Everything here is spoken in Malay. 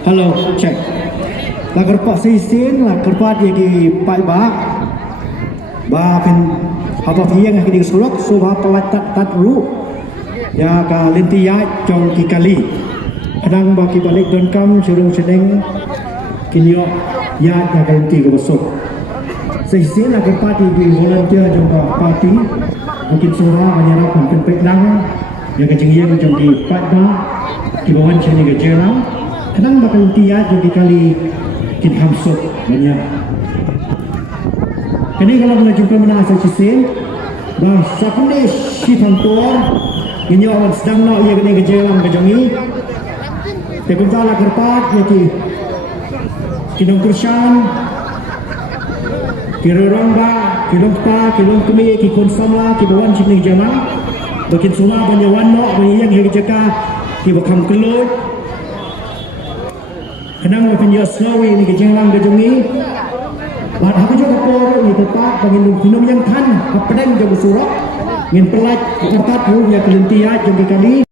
Halo, cek. Lagar pak sisin, lagar pak di pai ba pen apa yang di sulok, so ba pelat tat ru ya ka lintia jong ki kali. Kadang baki balik don kam surung sedeng kinyo ya ka linti ke besok. Sisin lagar pak di volunteer jong ba parti mungkin surah menyerap pen pedang ya ka jeng jong di pai ba ki bawan chani ke jelang. Kadang bakal tiap jadi kali kita hamsuk banyak. Kini kalau kita jumpa mana asal cisin, bah sakune si pantuan, ini orang sedang nak ia kena kejelang kejongi. Tekuntalah kerpat jadi kinong kursan, kirorong ba, kilong pa, kilong kumi, kikon samla, kibawan sini jama, bakin semua banyak wanok, banyak yang hijaka, kibakam kelut. Kadang penjual selawi ini kejelang kejongi, bahan apa juga por ini tempat bagi minum yang tan, apa dan juga surat, ingin pelat tempat yang kelentia jengki kali.